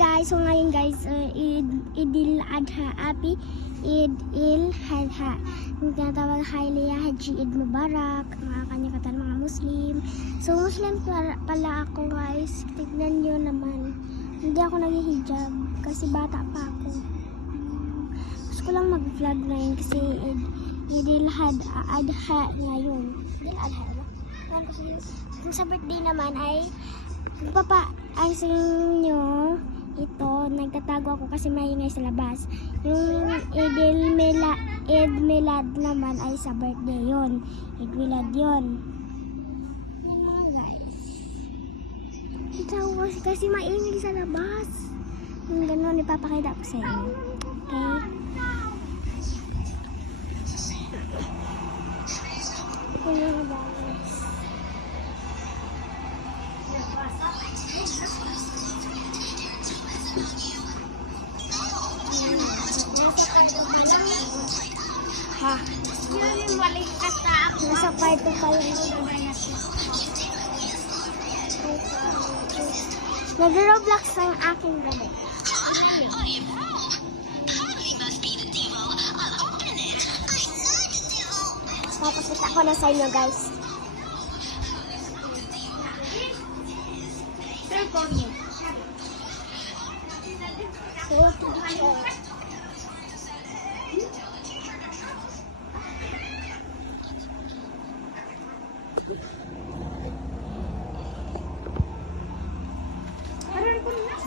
guys, so ngayon guys, Idil Adha, Happy Idil Adha. Yung tinatawag Hailea Haji Eid Mubarak, mga kanya-katan mga Muslim. So Muslim pala ako guys, tignan nyo naman. Hindi ako nag-hijab kasi bata pa ako. Gusto ko lang mag-vlog ngayon kasi Idil Adha ngayon. Idil Adha ba? Kung sa birthday naman ay magpapa-icing nyo ito, nagtatago ako kasi maingay sa labas. Yung Eid Milad naman ay sa birthday yon. Eid Milad yon. Yan mga guys. Ito kasi maingay sa labas. Yung gano'n ipapakita ko sa inyo. Okay? Ito mga guys. Ha? Nasa kwarto pa yun. Nag-roblox ang aking gabi. Papakita ko na sa inyo guys.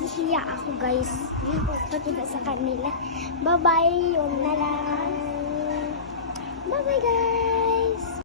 Nahiya ako guys. Hindi ko patiba sa kanila. Bye bye. Yun na lang. Bye bye guys.